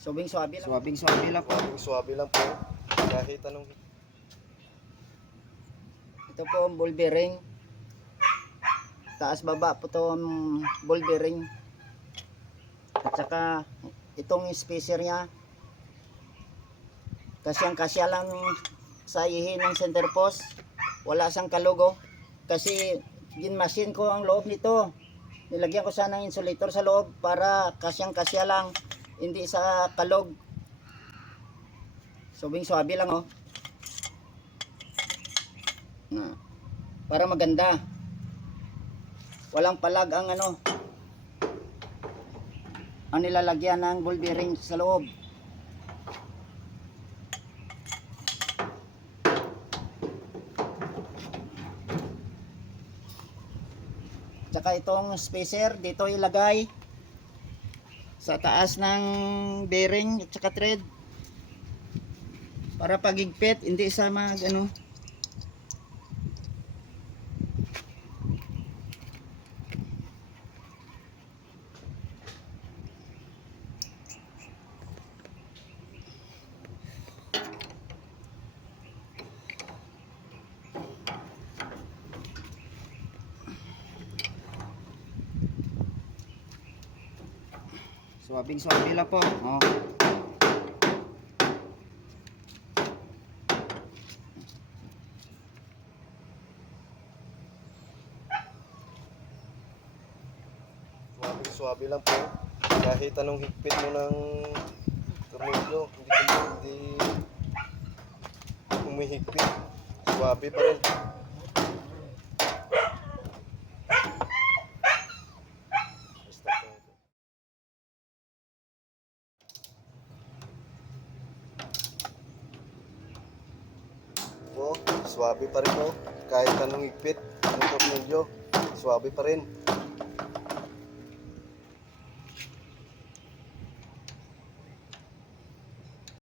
Suwabing-suwabe lang. Suwabing-suwabe lang po. Suwabe lang po. Kahit anong... Ito po ang ball bearing. Taas baba po to ang ball bearing. At saka itong spacer niya. Kasyang-kasya lang sa ihi ng center post. Wala siyang kalugo. Kasi ginmasin ko ang loob nito. Nilagyan ko sana ng insulator sa loob para kasyang-kasya lang. Hindi sa kalog. Suwabing-suwabe lang oh. Na. Para maganda. Walang palag ang ano. Ang nilalagyan ng ball bearing sa loob. Tsaka itong spacer dito ilagay sa taas ng bearing at saka thread para pagigpit, hindi sa mag ano. Suwabing-suwabe lang po. Oh. Suwabe lang po. Kahit anong higpit mo ng tornilyo, hindi humihigpit. Suwabe pa rin. Po, suwabe pa rin po. Kahit anong higpit ng tornilyo, suwabe pa rin.